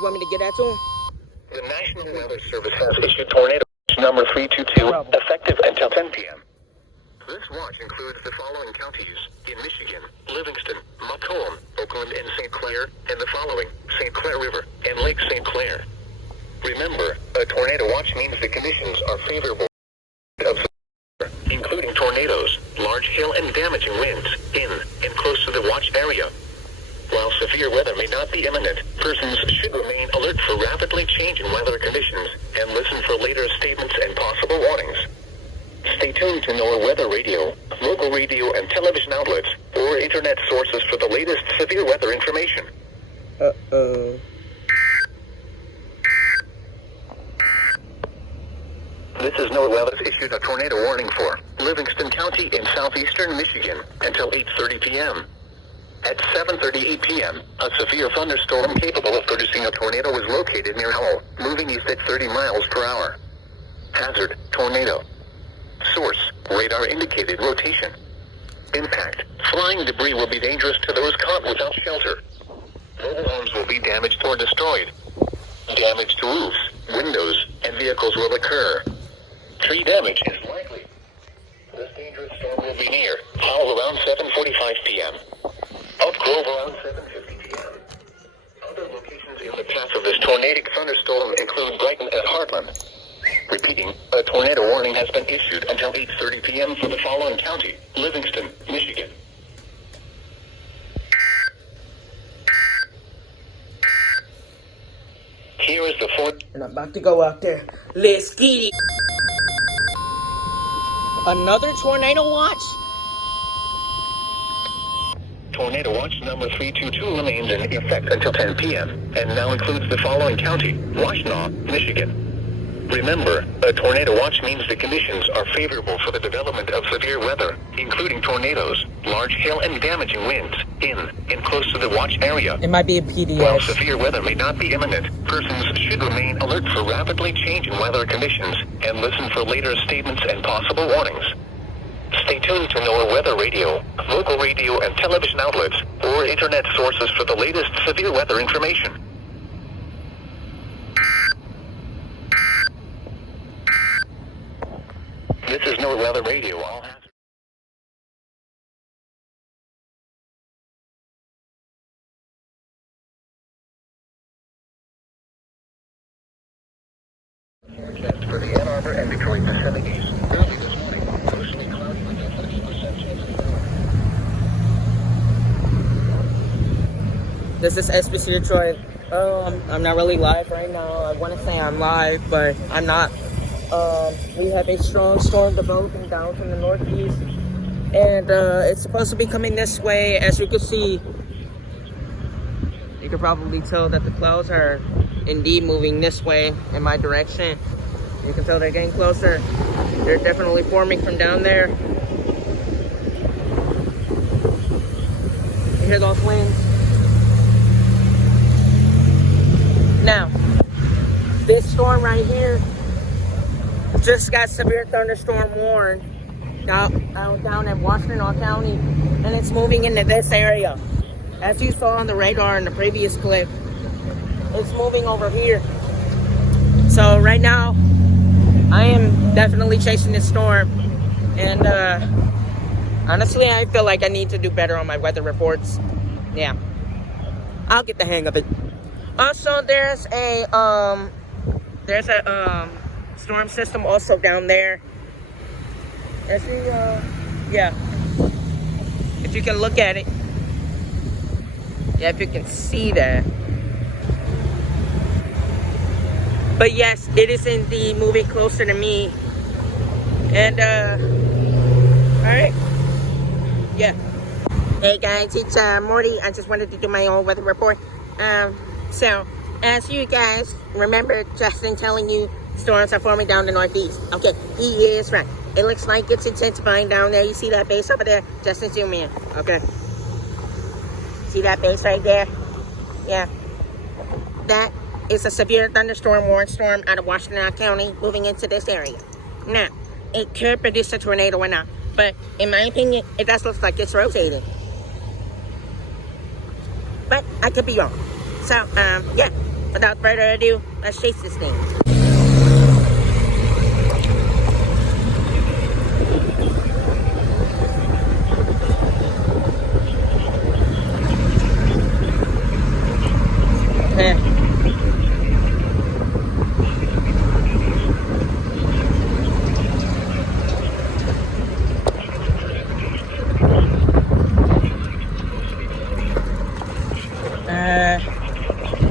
You want me to get that to him? The National Weather Service has issued tornado watch number 322 effective until 10 p.m. This watch includes the following counties in Michigan: Livingston, Macomb, Oakland, and St. Clair, and the following: St. Clair River and Lake St. Clair. Remember, a tornado watch means the conditions are favorable, including tornadoes, large hail, and damaging winds in and close to the watch area. While severe weather may not be imminent, persons should remain alert for rapidly changing weather conditions and listen for later statements and possible warnings. Stay tuned to NOAA Weather Radio, local radio and television outlets, or internet sources for the latest severe weather information. This is NOAA Weather's issued a tornado warning for Livingston County in southeastern Michigan until 8:30 p.m. At 7:38 p.m., a severe thunderstorm capable of producing a tornado was located near Howell, moving east at 30 miles per hour. Hazard: tornado. Source: radar indicated rotation. Impact: flying debris will be dangerous to those caught without shelter. Mobile homes will be damaged or destroyed. Damage to roofs, windows, and vehicles will occur. Tree damage is likely. This dangerous storm will be near Howell around 7:45 p.m. Elk Grove around 7:50 p.m. Other locations in the path of this tornadic thunderstorm include Brighton and Heartland. Repeating, a tornado warning has been issued until 8:30 p.m. for the following county: Livingston, Michigan. Here is the fourth. And I'm about to go out there. Let's get it. Another tornado watch? Tornado watch number 322 remains in effect until 10 p.m. and now includes the following county: Washtenaw, Michigan. Remember, a tornado watch means the conditions are favorable for the development of severe weather, including tornadoes, large hail, and damaging winds in and close to the watch area. It might be a PDS. While severe weather may not be imminent, persons should remain alert for rapidly changing weather conditions and listen for later statements and possible warnings. Stay tuned to NOAA Weather Radio, local radio and television outlets, or internet sources for the latest severe weather information. This is NOAA Weather Radio. All hazards. Forecast for the Ann Arbor and Detroit vicinities. Early this morning, mostly cloudy with a 50% chance. This is SBC Detroit. I'm not really live right now. I want to say I'm live, but I'm not. We have a strong storm developing down from the northeast, and it's supposed to be coming this way. As you can see, you can probably tell that the clouds are indeed moving this way in my direction. You can tell they're getting closer. They're definitely forming from down there. You hear those winds? Now, this storm right here just got severe thunderstorm warned down at Washtenaw County, and it's moving into this area. As you saw on the radar in the previous clip, it's moving over here. So right now, I am definitely chasing this storm, and honestly, I feel like I need to do better on my weather reports. Yeah, I'll get the hang of it. Also, there's a storm system also down there. If you can look at it, if you can see that. But yes, it is indeed moving closer to me. And alright, yeah. Hey guys, it's Morty. I just wanted to do my own weather report. So as you guys remember, Justin telling you storms are forming down the northeast. Okay, he is right. It looks like it's intensifying down there. You see that base over there? Justin, zoom in. Okay. See that base right there? Yeah. That is a severe thunderstorm warned storm out of Washtenaw County moving into this area. Now, it could produce a tornado or not, but in my opinion, it does look like it's rotating. But I could be wrong. So, yeah. without further ado, let's chase this thing.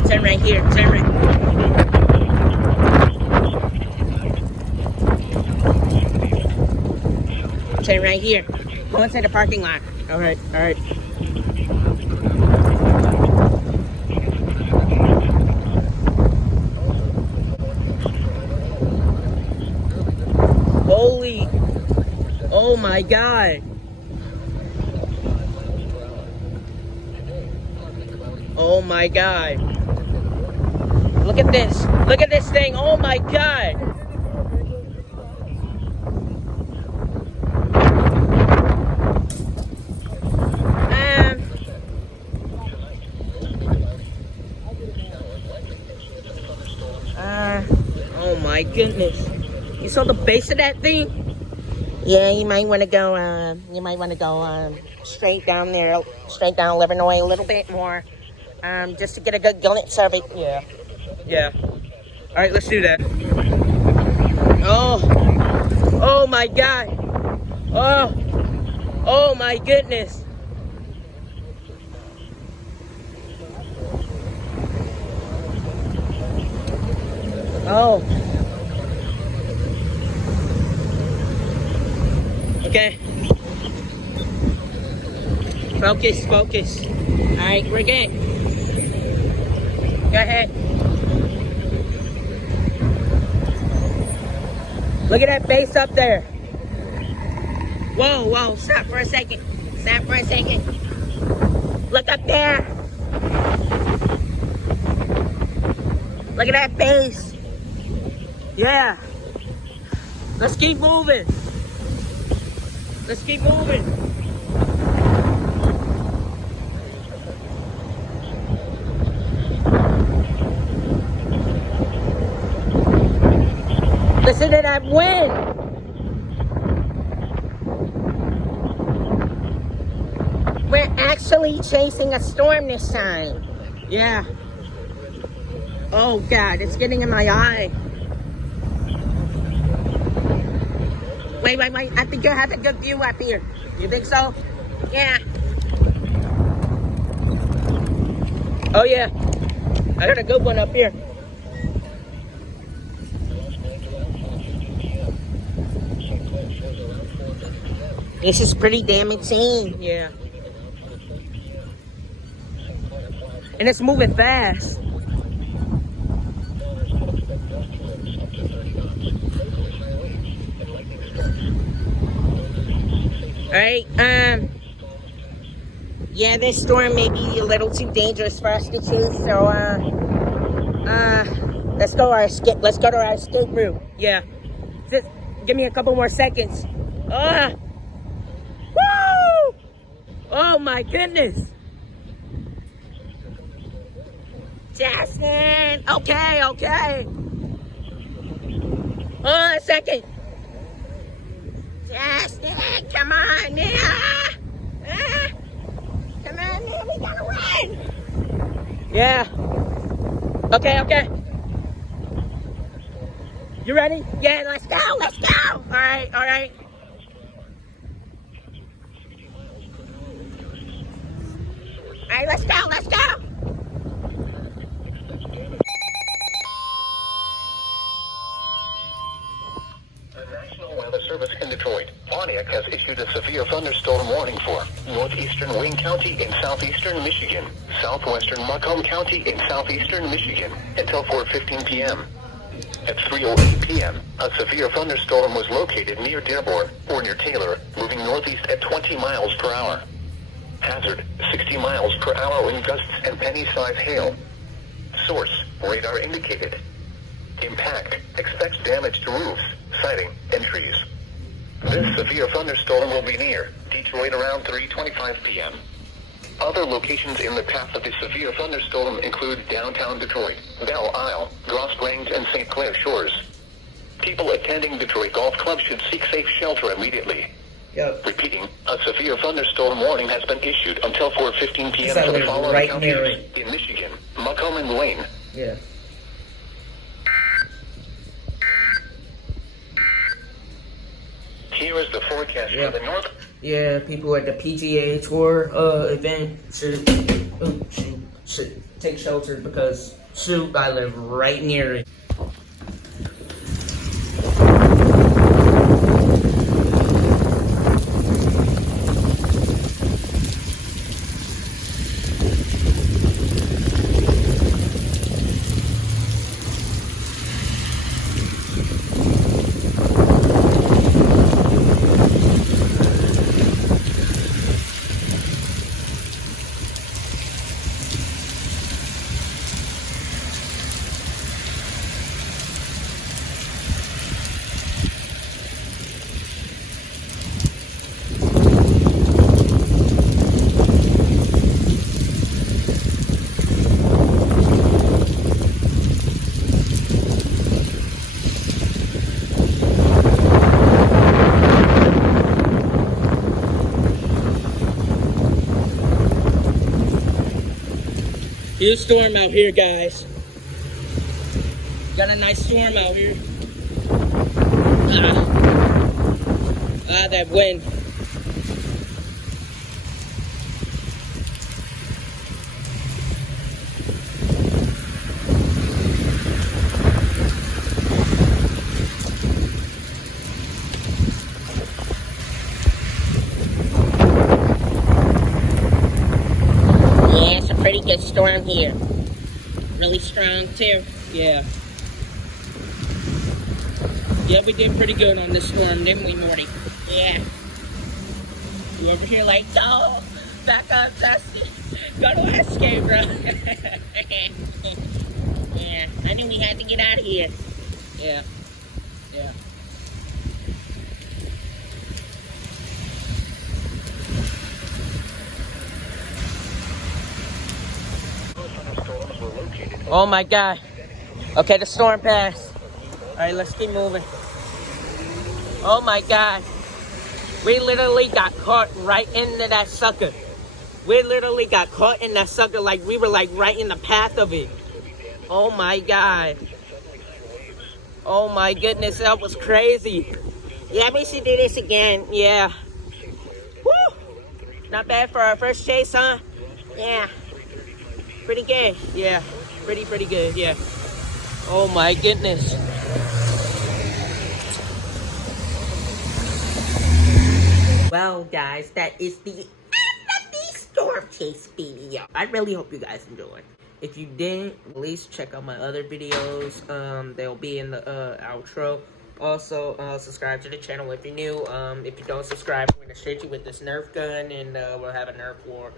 Turn right here, turn right. Turn right here. Go inside the parking lot. Alright, alright. Holy, oh my God. Oh my God. Look at this. Look at this thing. Oh my God. Oh my goodness. You saw the base of that thing? Yeah, you might want to go, straight down there, straight down Livernois a little bit more, just to get a good glimpse of it. Yeah. Yeah. All right, let's do that. Oh my God. Oh my goodness. Oh. Okay. Focus, focus. All right, we're good. Go ahead. Look at that base up there. Whoa, whoa, stop for a second. Stop for a second. Look up there. Look at that base. Yeah. Let's keep moving. Let's keep moving. Listen to that wind. We're actually chasing a storm this time. Yeah. Oh God, it's getting in my eye. Wait. I think you have a good view up here. You think so? Yeah. Oh yeah. I got a good one up here. This is pretty damn insane. Yeah. And it's moving fast. Alright, yeah, this storm may be a little too dangerous for us to chase, so, let's go to our escape route. Yeah. Just give me a couple more seconds. Woo! Oh my goodness. Justin! Okay. Hold on a second. Justin, come on now. Come on now, we gotta run. Yeah. Okay. You ready? Yeah, let's go. All right. All right, let's go. The National Weather Service in Detroit, Pontiac, has issued a severe thunderstorm warning for northeastern Wayne County in southeastern Michigan, southwestern Macomb County in southeastern Michigan until 4:15 p.m. At 3:08 p.m., a severe thunderstorm was located near Dearborn or near Taylor, moving northeast at 20 miles per hour. Hazard, 60 miles per hour wind gusts and penny-size hail. Source, radar indicated. Impact, expects damage to roofs, siding, and trees. This severe thunderstorm will be near Detroit around 3:25 p.m. Other locations in the path of the severe thunderstorm include downtown Detroit, Belle Isle, Grosse Grange, and St. Clair Shores. People attending Detroit Golf Club should seek safe shelter immediately. Yep. Repeating, a severe thunderstorm warning has been issued until 4:15 p.m. I for the live following right counties near it. in Michigan: Macomb and Wayne. Yeah. Here is the forecast for the north. Yeah, people at the PGA Tour event should take shelter because shoot, I live right near it. Huge storm out here, guys. Got a nice storm out here. That wind. Yeah, it's a pretty good storm here. Really strong too. Yeah. Yeah, we did pretty good on this storm, didn't we, Morty? Yeah. You over here like, no, back up, Dusty. Go to escape, bro. Yeah, I knew we had to get out of here. Yeah. Yeah. Oh my God. Okay, the storm passed. All right, let's keep moving. Oh my God. We literally got caught right into that sucker. We literally got caught in that sucker like we were like right in the path of it. Oh my God. Oh my goodness, that was crazy. Yeah, we should do this again. Yeah. Woo! Not bad for our first chase, huh? Yeah. Pretty good. Yeah. Pretty good. Yeah. Oh my goodness. Well, guys, that is the end of the storm chase video. I really hope you guys enjoyed. If you didn't, please check out my other videos. They'll be in the outro. Also, subscribe to the channel if you're new. If you don't subscribe, we're gonna shoot you with this Nerf gun, and we'll have a Nerf war.